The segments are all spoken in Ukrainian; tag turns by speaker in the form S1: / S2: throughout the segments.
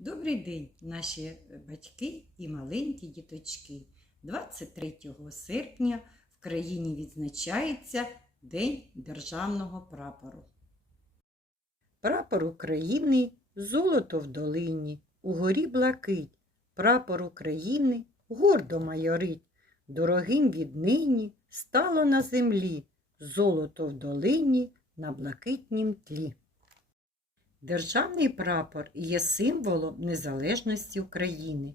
S1: Добрий день, наші батьки і маленькі діточки. 23 серпня в країні відзначається День Державного прапору. Прапор України золото в долині, угорі блакить. Прапор України гордо майорить. Дорогим віднині стало на землі золото в долині на блакитнім тлі. Державний прапор є символом незалежності України.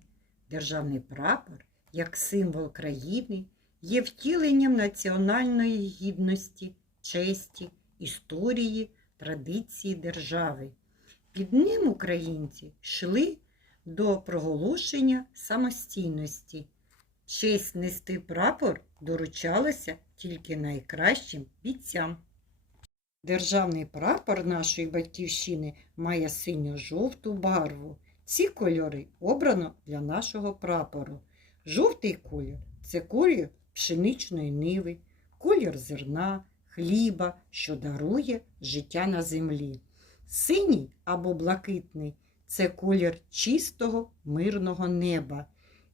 S1: Державний прапор, як символ країни, є втіленням національної гідності, честі, історії, традиції держави. Під ним українці йшли до проголошення самостійності. Честь нести прапор доручалася тільки найкращим бійцям. Державний прапор нашої батьківщини має синьо-жовту барву. Ці кольори обрано для нашого прапору. Жовтий колір це колір пшеничної ниви, колір зерна, хліба, що дарує життя на землі. Синій або блакитний це колір чистого мирного неба.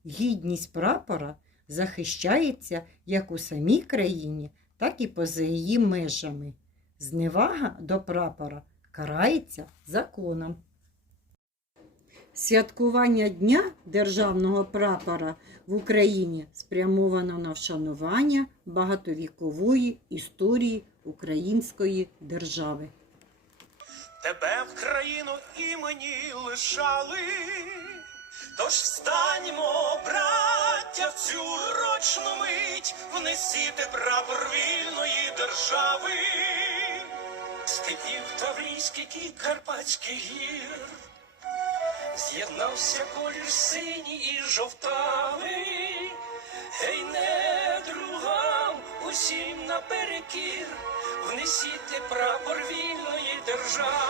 S1: Гідність прапора захищається як у самій країні, так і поза її межами. Зневага до прапора карається законом. Святкування Дня Державного прапора в Україні спрямовано на вшанування багатовікової історії української держави.
S2: Тебе в країну імені лишали, тож встаньмо, браття, в цю урочну мить, внесіте прапор вільної держави, степів Таврійських і Карпатських гір, з'єднався колір синій і жовтавий, гей, не другам усім наперекір, внесіти прапор вільної держави.